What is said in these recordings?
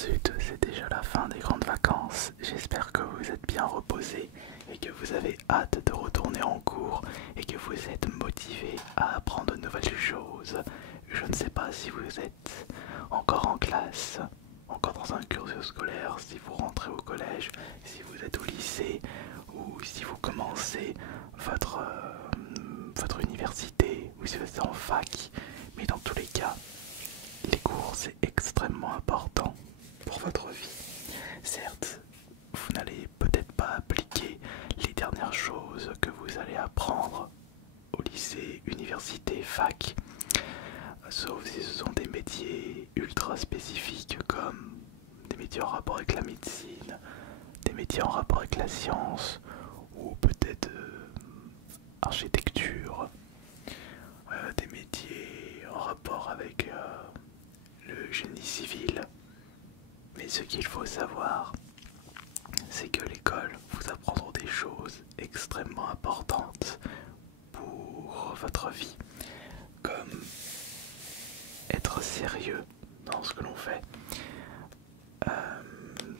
zut, c'est déjà la fin des grandes vacances. J'espère que vous êtes bien reposés et que vous avez hâte de retourner en cours et que vous êtes motivés à apprendre de nouvelles choses. Je ne sais pas si vous êtes encore en classe, encore dans un cursus scolaire, si vous rentrez au collège, si vous êtes au lycée ou si vous commencez votre université ou si vous êtes en fac. Mais dans tous les cas, les cours c'est extrêmement important pour votre vie. Certes, vous n'allez peut-être pas appliquer les dernières choses que vous allez apprendre au lycée, université, fac, sauf si ce sont des métiers ultra spécifiques comme des métiers en rapport avec la médecine, des métiers en rapport avec la science, ou peut-être architecture, des métiers en rapport avec le génie civil. Mais ce qu'il faut savoir, c'est que l'école vous apprendra des choses extrêmement importantes pour votre vie, comme être sérieux dans ce que l'on fait.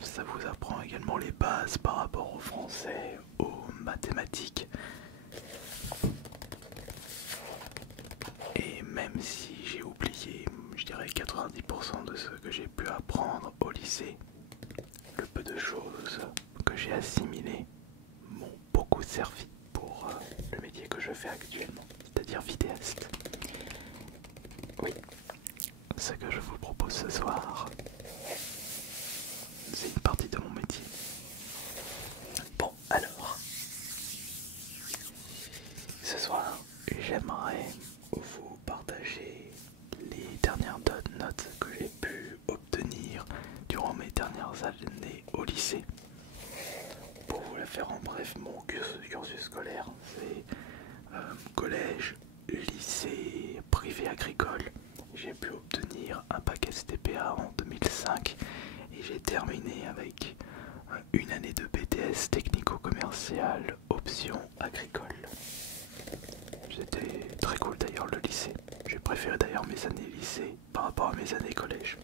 Ça vous apprend également les bases par rapport au français, aux mathématiques. Et même si j'ai oublié, je dirais 90% de ce que j'ai pu apprendre au lycée, le peu de choses que j'ai assimilées m'ont beaucoup servi pour le métier que je fais actuellement, c'est-à-dire vidéaste. Oui, ce que je vous propose ce soir, c'est une partie de mon métier. Bon, alors, ce soir, j'aimerais vous partager les dernières notes que j'ai pu obtenir durant mes dernières années au lycée. Pour vous la faire en bref, mon cursus scolaire, c'est collège, lycée privé agricole. J'ai pu obtenir un bac STPA en 2005 et j'ai terminé avec une année de BTS technico-commercial option agricole. C'était très cool d'ailleurs le lycée. J'ai préféré d'ailleurs mes années lycée par rapport à mes années collège.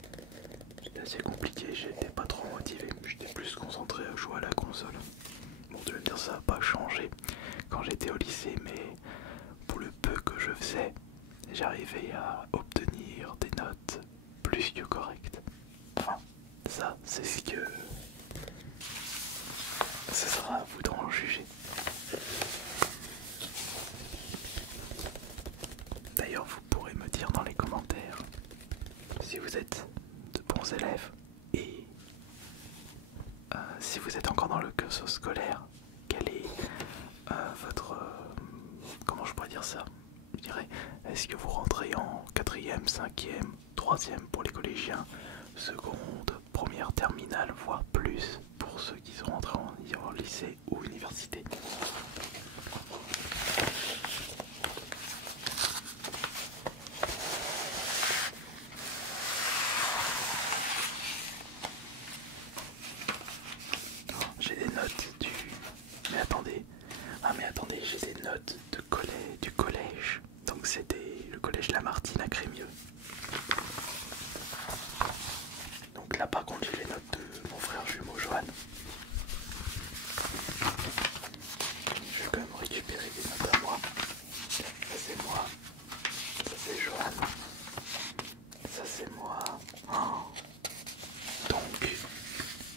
C'était assez compliqué, j'étais pas trop motivé, j'étais plus concentré à jouer à la console. Bon, tu vas me dire ça n'a pas changé quand j'étais au lycée, mais pour le peu que je faisais, j'arrivais à obtenir des notes plus que correctes. Enfin, ça c'est ce que... ce sera à vous d'en juger. D'ailleurs, vous pourrez me dire dans les commentaires si vous êtes de bons élèves et si vous êtes encore dans le cursus scolaire, quel est votre... comment je pourrais dire ça? Je dirais, est-ce que vous rentrez en 4e, 5e, 3e pour les collégiens, seconde, première, terminale, voire plus pour ceux qui sont rentrés en lycée ou université? J'ai des notes du... Mais attendez, j'ai des notes du collège. Donc c'était le collège Lamartine à Crémieux. Donc là par contre j'ai les notes de mon frère jumeau Johan. Je vais quand même récupérer des notes à moi. Ça c'est moi, ça c'est Johan, ça c'est moi. Oh. Donc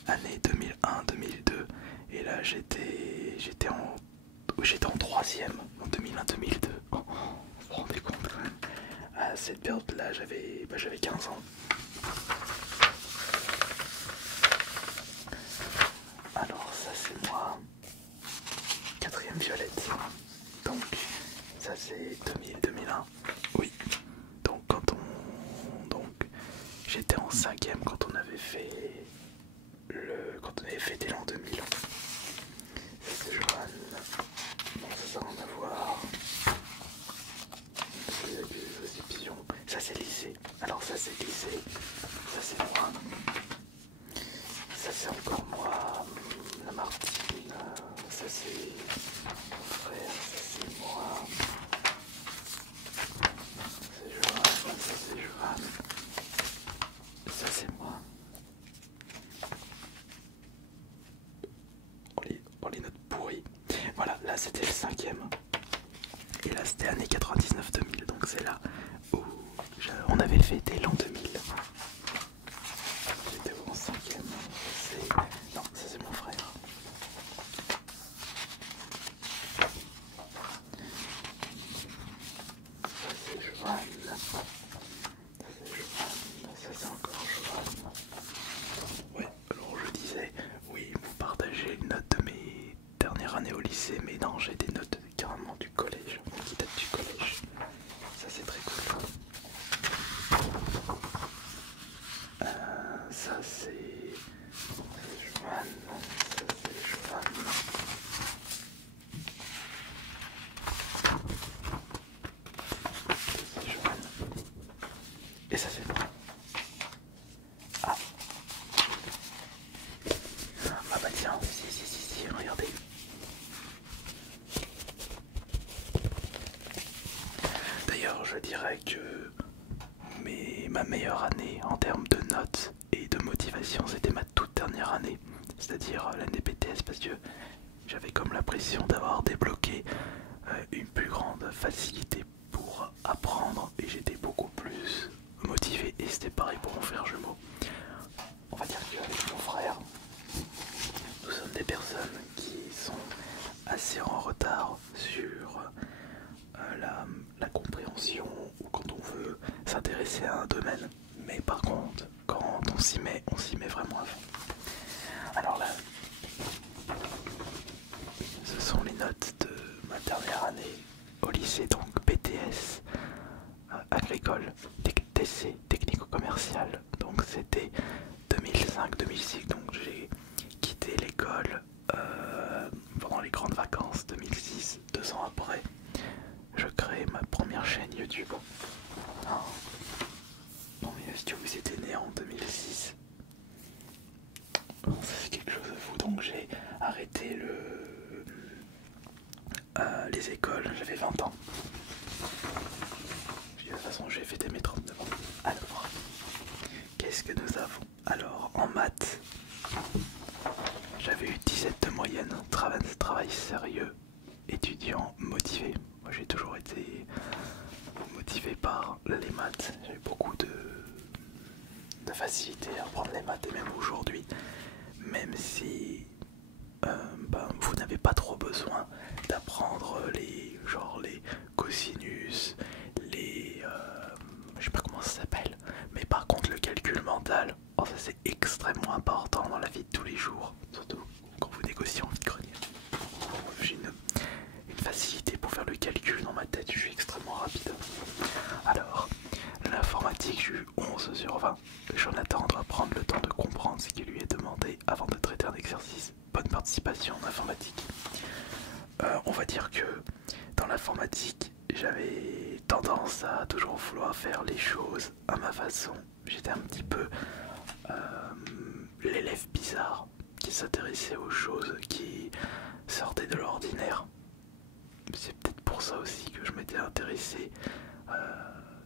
année 2001-2002 et là j'étais en 3e en 2001-2002. Oh, vous vous rendez compte quand même. À cette période là j'avais 15 ans. Alors ça c'est moi, 4e violette. Donc ça c'est 2000-2001. Oui. Donc j'étais en 5e quand on avait fait fêté l'an 2000. Ça c'est Johan. Bon, ça n'a rien à voir. Il y a des exceptions. Ça c'est lycée. Alors ça c'est lycée. Ça c'est moi. Ça c'est encore moi. La Martine. Ça c'est mon frère. Ça c'est moi. C'est Johan. Ça c'est Johan. Ça c'est moi. c'était le cinquième. Et là c'était année 99-2000, donc c'est là où on avait fêté l'an 2000. J'étais en cinquième. Non, ça c'est mon frère. Ça c'est Joanne. Ça c'est encore Joanne. Ouais, alors je disais, oui, vous partagez une note de mes dernières années au lycée, mais non, j'ai des notes carrément du collège, qui datent du collège. Ça c'est très cool. Ça c'est Joanne. Ça c'est Joanne. C'est Joanne. Et ça c'est moi. Ah. Ah bah tiens, si, regardez. D'ailleurs, je dirais que ma meilleure année en termes de notes et de motivation, c'était ma toute dernière année, c'est-à-dire l'année BTS, parce que j'avais comme l'impression d'avoir débloqué une plus grande facilité pour apprendre et j'étais beaucoup plus motivé, et c'était pareil pour mon frère jumeau. On va dire qu'avec mon frère, nous sommes des personnes qui sont assez en retard sur la compréhension ou quand on veut s'intéresser à un domaine, mais par contre quand on s'y met vraiment à fond. Alors là, ce sont les notes de ma dernière année au lycée, donc BTS agricole, TC, technico-commercial, donc c'était 2005-2006, donc j'ai quitté l'école pendant les grandes vacances 2006, 2 ans après, je crée ma première chaîne YouTube. Non mais est-ce que vous étiez né en 2006? Ça c'est quelque chose de fou, donc j'ai arrêté les écoles, j'avais 20 ans. De toute façon j'ai fêté mes 39 ans. Alors, qu'est-ce que nous avons? Alors en maths, j'avais eu 17 de moyenne, travail sérieux, étudiant motivé. Moi j'ai toujours été motivé par les maths, j'ai beaucoup de facilité à apprendre les maths, et même aujourd'hui, même si vous n'avez pas trop besoin d'apprendre les cosinus, je sais pas comment ça s'appelle, mais par contre le calcul mental, ça c'est extrêmement important dans la vie de tous les jours, surtout quand vous négociez en vide-grenier. J'ai une facilité pour faire le calcul dans ma tête, je suis extrêmement rapide. Alors, l'informatique, j'ai eu 11 sur 20. Jonathan doit prendre le temps de comprendre ce qui lui est demandé avant de traiter un exercice. Bonne participation en informatique. On va dire que dans l'informatique, j'avais tendance à toujours vouloir faire les choses à ma façon. J'étais un petit peu l'élève bizarre qui s'intéressait aux choses qui sortaient de l'ordinaire. C'est peut-être pour ça aussi que je m'étais intéressé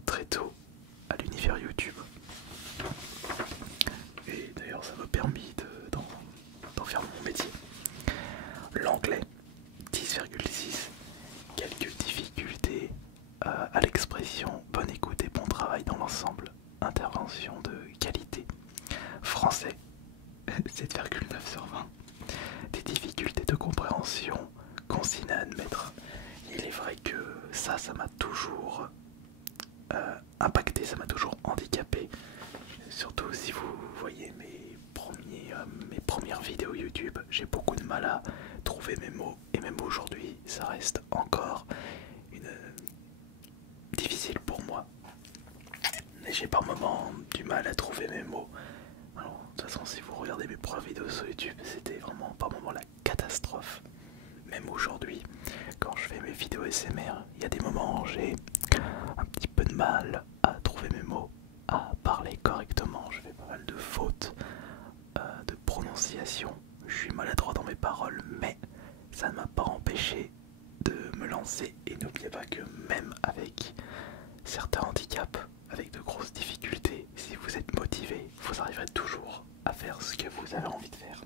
très tôt à l'univers YouTube. Et d'ailleurs ça m'a permis d'en faire mon métier. L'anglais, 10,6. Quelques difficultés à l'expression, bonne écoute et bon travail dans l'ensemble. Intervention de qualité. Français, 7,9 sur 20. Des difficultés de compréhension, consigne à admettre. Il est vrai que ça m'a toujours impacté, ça m'a toujours handicapé. Surtout si vous voyez mes premières vidéos YouTube, j'ai beaucoup de mal à trouver mes mots, et même aujourd'hui ça reste encore difficile pour moi. Et j'ai par moments du mal à trouver mes mots. Alors, de toute façon, si vous regardez mes premières vidéos sur YouTube, c'était vraiment par moments la catastrophe. Même aujourd'hui, quand je fais mes vidéos SMR, il y a des moments où j'ai un petit peu de mal à trouver mes mots, à parler correctement. Je fais pas mal de fautes de prononciation. Je suis maladroit dans mes paroles, mais ça ne m'a pas empêché de me lancer. Et n'oubliez pas que même avec certains handicaps, avec de grosses difficultés, si vous êtes motivé, vous arriverez toujours à faire ce que vous avez envie de faire.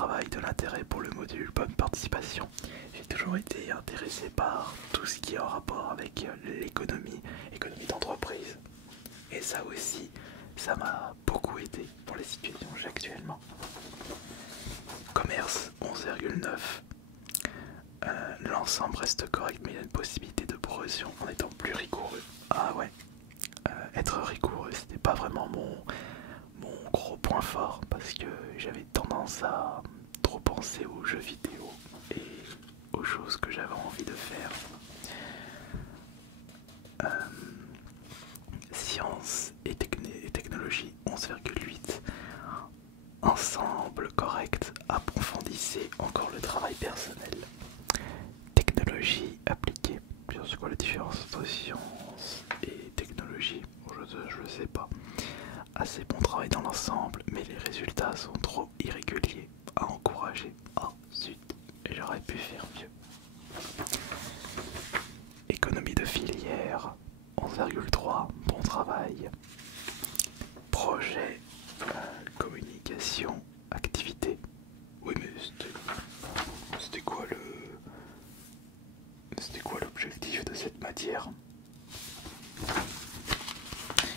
travail, de l'intérêt pour le module, bonne participation. J'ai toujours été intéressé par tout ce qui est en rapport avec l'économie, économie d'entreprise. Et ça aussi, ça m'a beaucoup aidé pour la situation que j'ai actuellement. Commerce 11,9. L'ensemble reste correct, mais il y a une possibilité de progression en étant plus rigoureux. Ah ouais, être rigoureux, c'était pas vraiment mon gros point fort parce que j'avais tendance à trop penser aux jeux vidéo et aux choses que j'avais envie de faire. Sciences et technologie 11,8. Ensemble correct, approfondissez encore le travail personnel. Technologie appliquée. C'est quoi la différence entre science et technologie? Je ne sais pas. Assez bon travail dans l'ensemble, mais les résultats sont trop irréguliers à encourager. Oh zut, j'aurais pu faire mieux. Économie de filière 11,3, bon travail. Projet, communication, activité. Oui mais c'était quoi l'objectif de cette matière?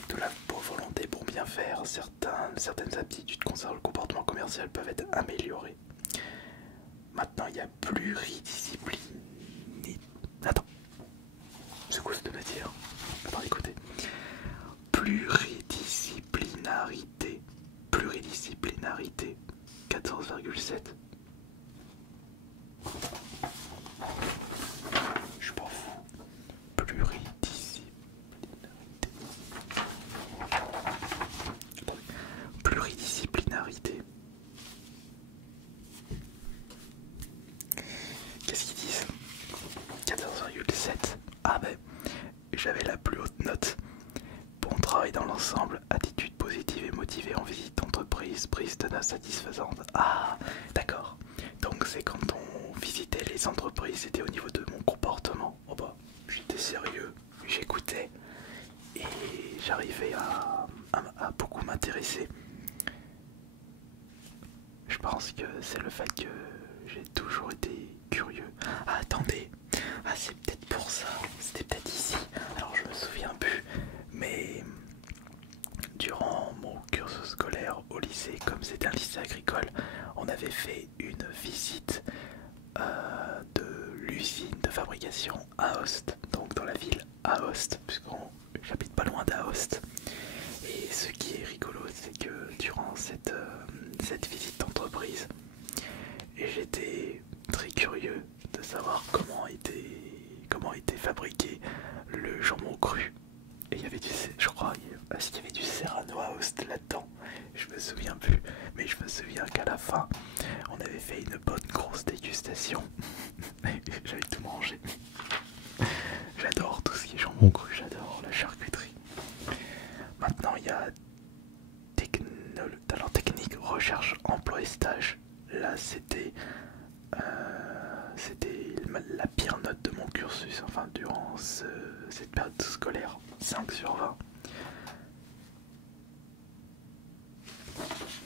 De la bonne volonté pour bien faire, certaines aptitudes concernant le comportement commercial peuvent être améliorées. Maintenant il y a pluridiscipline. Attends, c'est quoi cette matière? Attends, écoutez. Pluridisciplinarité. Pluridisciplinarité 14,7. Je suis pas fou. Pluridisciplinarité. Qu'est-ce qu'ils disent? 14,7. Ah ben, j'avais la plus haute note. Bon travail dans l'ensemble, attitude positive et motivée en visite d'entreprise, prise de notes satisfaisante. Ah, d'accord. Donc c'est quand on visitait les entreprises, c'était au niveau de mon comportement. Oh bah, j'étais sérieux, j'écoutais et j'arrivais à beaucoup m'intéresser. Je pense que c'est le fait que j'ai toujours été curieux. Ah, attendez, ah c'est peut-être pour ça, c'était peut-être ici, alors je me souviens plus, mais durant mon cursus scolaire au lycée, comme c'était un lycée agricole, on avait fait une visite de l'usine de fabrication Aoste, donc dans la ville Aoste, puisqu'on j'habite pas loin d'Aoste. Et ce qui est rigolo, c'est que durant cette visite d'entreprise, j'étais très curieux de savoir comment était fabriqué le jambon cru. Et il y avait je crois, est-ce qu'il y avait du Serrano Aoste là-dedans? Je me souviens plus, mais je me souviens qu'à la fin, on avait fait une bonne grosse dégustation. J'avais tout mangé. J'adore tout ce qui est jambon cru, j'adore la charcuterie. Maintenant, il y a talent technique, recherche, emploi et stage. Là, c'était la pire note de mon cursus, enfin durant cette période scolaire, 5 sur 20.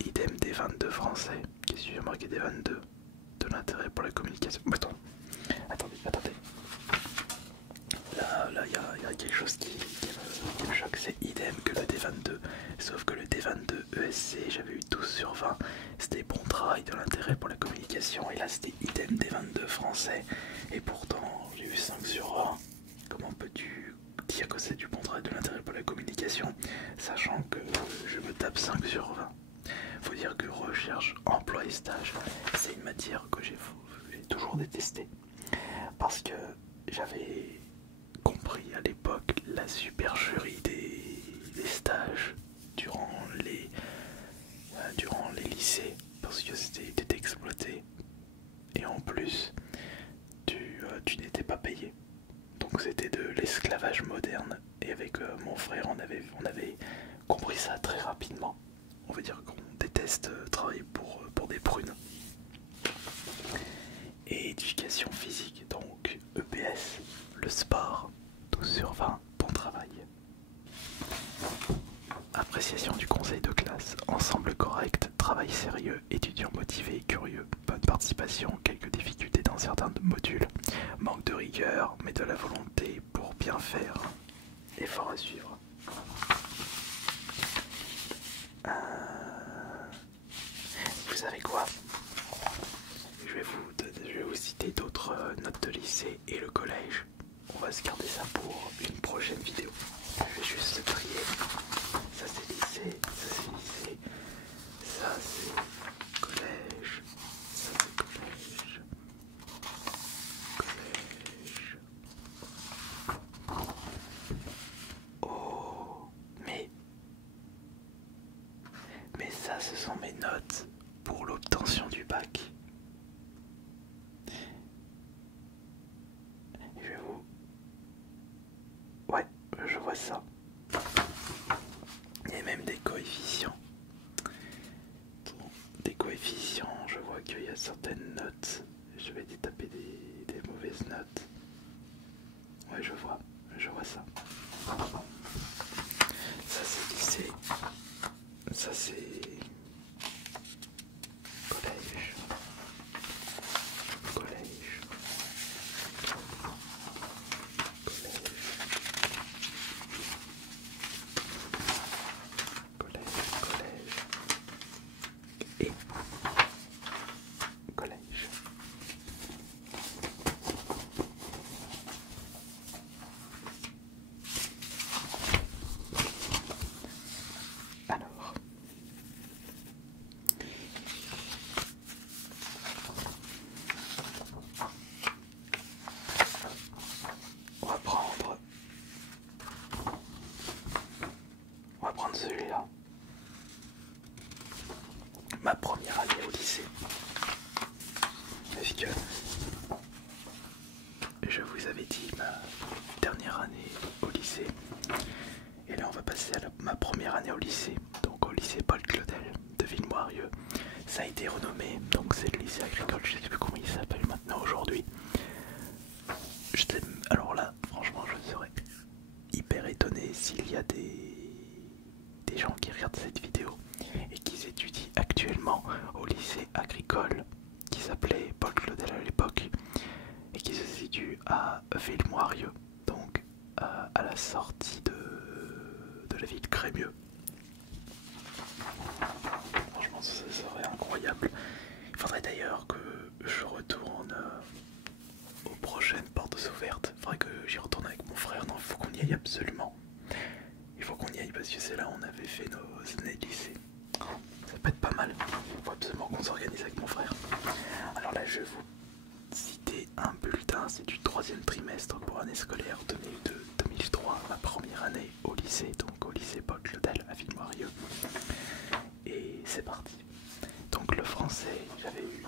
Idem des 22 français. Qu'est-ce que j'ai marqué des 22? De l'intérêt pour la communication. Attendez. Là, il y a quelque chose qui me choque, c'est idem que le D22. Sauf que le D22 ESC, j'avais eu 12 sur 20. C'était bon travail, de l'intérêt pour la communication. Et là, c'était idem D22 français. Et pourtant, j'ai eu 5 sur 20. Comment peux-tu dire que c'est du bon travail, de l'intérêt pour la communication, sachant que je me tape 5 sur 20? Faut dire que recherche, emploi et stage, c'est une matière que j'ai toujours détestée. Parce que j'avais compris à l'époque la supercherie des stages durant les lycées, parce que t'étais exploité et en plus tu n'étais pas payé, donc c'était de l'esclavage moderne. Et avec mon frère on avait compris ça très rapidement. On va dire qu'on déteste travailler pour des prunes. Et éducation physique, donc EPS, le sport, 12 sur 20, bon travail. Appréciation du conseil de classe, ensemble correct, travail sérieux, étudiant motivé et curieux. certains modules. Manque de rigueur, mais de la volonté pour bien faire. Effort à suivre. Vous savez quoi? Je vais vous citer d'autres notes de lycée et le collège. On va se garder ça pour une prochaine vidéo. Je vais juste trier. Ça c'est lycée, ça c'est lycée, ça c'est collège, ça c'est collège, collège. Oh, mais ça ce sont mes notes pour l'obtention du bac. Je vais vous... Ouais, je vois ça. Il y a même des coefficients. Des coefficients, je vois qu'il y a certaines notes. Je vais taper des mauvaises notes. Ouais, je vois ça. Ça c'est lycée. Ça c'est collège. Collège. Collège. Et collège. Alors, on va prendre celui-là. Ma première année au lycée. Parce que je vous avais dit ma dernière année au lycée. Et là on va passer à ma première année au lycée. Donc au lycée Paul Claudel de Villemoirieux. Ça a été renommé, donc c'est le lycée agricole, je ne sais plus comment il s'appelle maintenant aujourd'hui. Alors là, franchement, je serais hyper étonné s'il y a des gens qui regardent cette vidéo et qui étudient actuellement au lycée agricole qui s'appelait Paul Claudel à l'époque et qui se situe à Villemoirieux, donc à la sortie de la ville de Crémieux. Franchement, ça serait incroyable. Il faudrait d'ailleurs que je retourne aux prochaines portes ouvertes. Il faudrait que j'y retourne avec mon frère. Non, il faut qu'on y aille absolument. Il faut qu'on y aille parce que c'est là où on avait fait nos années de lycée. Ça peut être pas mal. Il faut absolument qu'on s'organise avec mon frère. Alors là, je vais vous citer un bulletin. C'est du 3e trimestre pour année scolaire 2002-2003. Ma première année au lycée, donc au lycée Paul Claudel à Villemoirieux. Et c'est parti. Donc le français, j'avais eu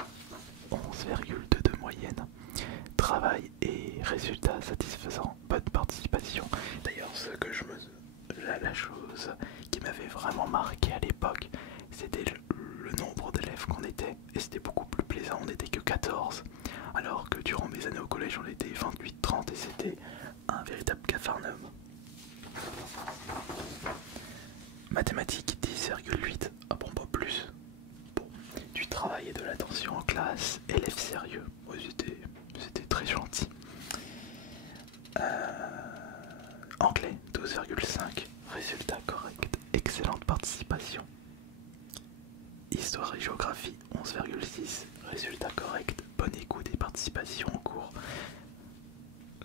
11,2 de moyenne. Travail et résultats satisfaisants, bonne participation. D'ailleurs, la chose qui m'avait vraiment marqué à l'époque, c'était le nombre d'élèves qu'on était. Et c'était beaucoup plus plaisant, on n'était que 14. Alors que durant mes années au collège, on était 28-30 et c'était un véritable capharnaüm. Mathématiques 10,8. Ah bon, pas plus. Bon, du travail et de l'attention en classe, élèves sérieux. Ouais, c'était très gentil. Anglais 12,5. Résultat correct. Excellente participation. Histoire et géographie 11,6. Résultat correct. Bonne écoute et participation en cours.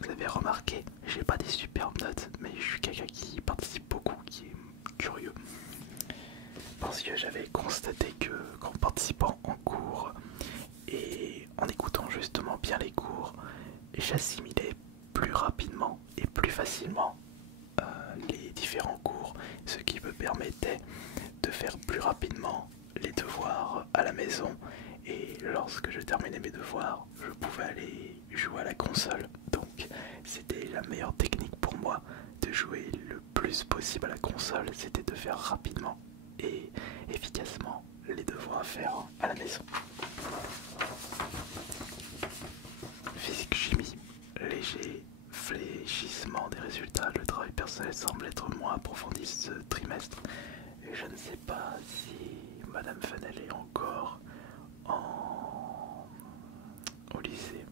Vous avez remarqué, j'ai pas des superbes notes, mais je suis quelqu'un qui participe beaucoup, qui est curieux. Parce que j'avais constaté que qu'en participant en cours et en écoutant justement bien les cours, j'assimilais plus rapidement et plus facilement les différents cours, ce qui me permettait de faire plus rapidement les devoirs à la maison. Et lorsque je terminais mes devoirs, je pouvais aller jouer à la console. Donc c'était la meilleure technique pour moi de jouer le plus possible à la console, c'était de faire rapidement et efficacement les devoirs à faire à la maison. Physique chimie, léger fléchissement des résultats, le travail personnel semble être moins approfondi ce trimestre. Et je ne sais pas si Madame Fenel est encore au lycée.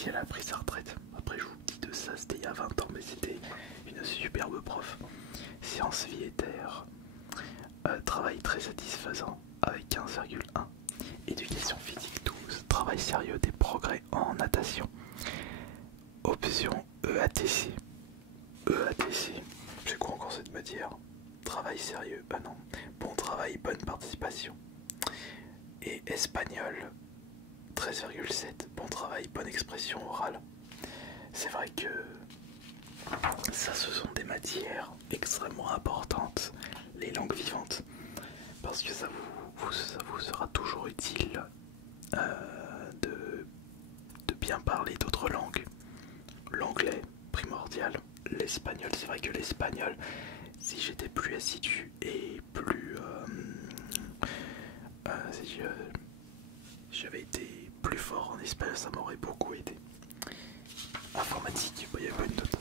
si elle a pris sa retraite. Après je vous dis de ça, c'était il y a 20 ans, mais c'était une superbe prof. Sciences vie et terre, travail très satisfaisant avec 15,1. Éducation physique 12, travail sérieux, des progrès en natation. Option EATC. EATC, c'est quoi encore cette matière? Travail sérieux, ah non. Bon travail, bonne participation. Et espagnol, 13,7. Bon travail, bonne expression orale. C'est vrai que ça, ce sont des matières extrêmement importantes, les langues vivantes, parce que ça vous sera toujours utile de bien parler d'autres langues. L'anglais, primordial. L'espagnol, c'est vrai que l'espagnol, si j'étais plus assidu et plus... si j'avais été plus fort en espagnol, ça m'aurait beaucoup aidé. Informatique, il n'y a pas une note.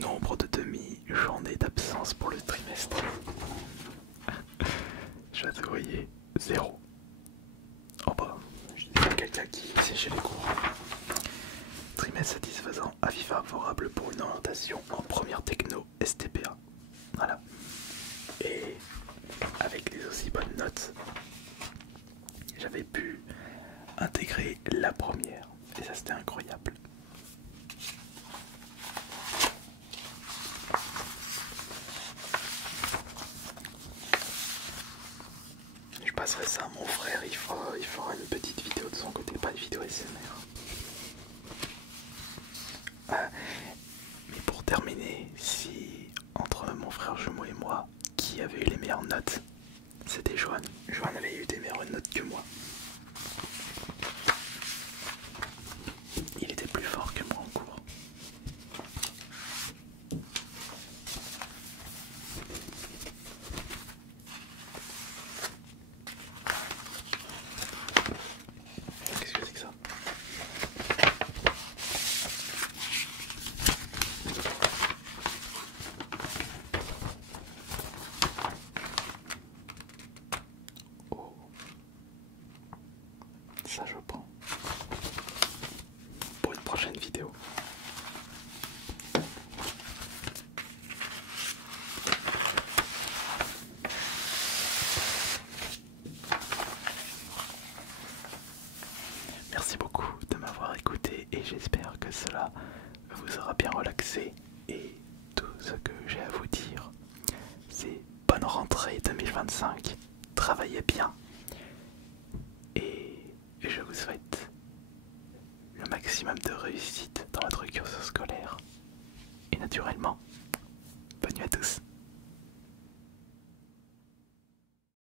Nombre de demi-journées d'absence pour le trimestre. Je vais te voyer 0. Oh bah, je dis pas quelqu'un qui séchait les cours. Trimestre satisfaisant, avis favorable pour une orientation en première techno STPA. Voilà. Et avec les aussi bonnes notes, j'avais pu intégrer la première. Et ça, c'était incroyable. Je passerai ça à mon frère, il fera une petite vidéo de son côté, pas de vidéo SMR. Mais pour terminer, si entre mon frère jumeau et moi, qui avait eu les meilleures notes, c'était Johan. Johan avait eu des meilleures notes que moi. Il était plus fort que moi en cours. Qu'est-ce que c'est que ça? Oh, ça je prends pour une prochaine vidéo. Merci beaucoup de m'avoir écouté et j'espère que cela vous aura bien relaxé. Et tout ce que j'ai à vous dire, c'est bonne rentrée 2025, travaillez bien et je vous souhaite le maximum de réussite dans votre cursus scolaire. Et naturellement,